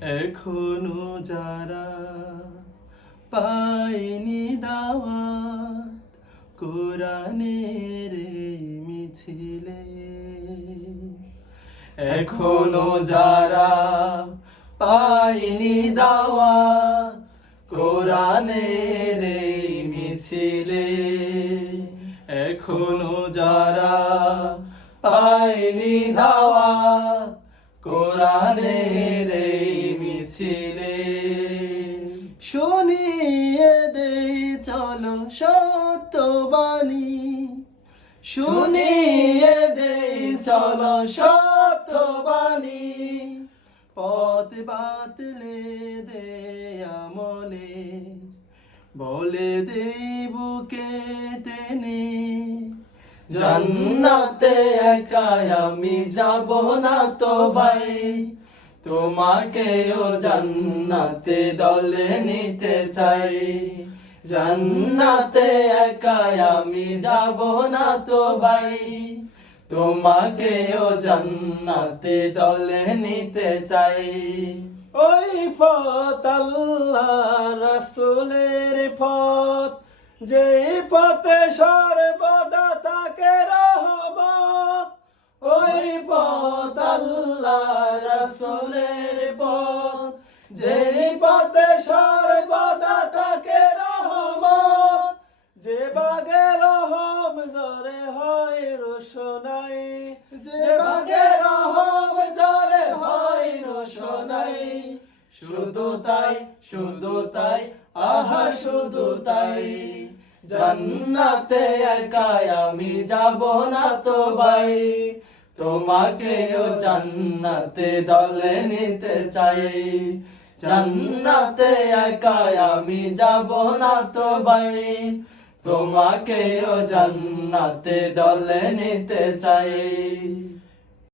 এখনো যারা পায়নি দাওয়াত কোরআনের এই মিছিলে, এখনো যারা পায়নি দাওয়াত কোরআনের এই মিছিলে, এখনো যারা পায়নি দাওয়াত কোরআনের এই মিছিলে, শুনিয়ে দেই চলো সত্যবাণী, শুনিয়ে দেই চলো সত্যবাণী, পথ বাতলে দে আমলে, বলে দেই বুকে টেনে, জান্নাতে একা আমি যাব না তো ভাই, তোমাকেও জান্নাতে দলে নিতে চাই, জান্নাতে একা আমি যাব না তো ভাই, তোমাকেও জান্নাতে দলে নিতে চাই। ওই পথ আল্লাহ রাসূলের পথ, যে পথে সর্বদা থাকে রহমত, ওই পথ আল্লাহ রাসূলের পথ, যে পথে সর্বদা থাকে রহমত, যে বাগে রহম জরে হয় রোশনাই, যে বাগে রহম জরে হয় রোশনাই, শুধু তাই শুধু তাই আহা শুধু তাই, জান্নাতে একা আমি যাব না তো ভাই, তোমাকেও জান্নাতে দলে নিতে চাই, জান্নাতে একা আমি যাব না তো ভাই, তোমাকেও জান্নাতে দলে নিতে চাই।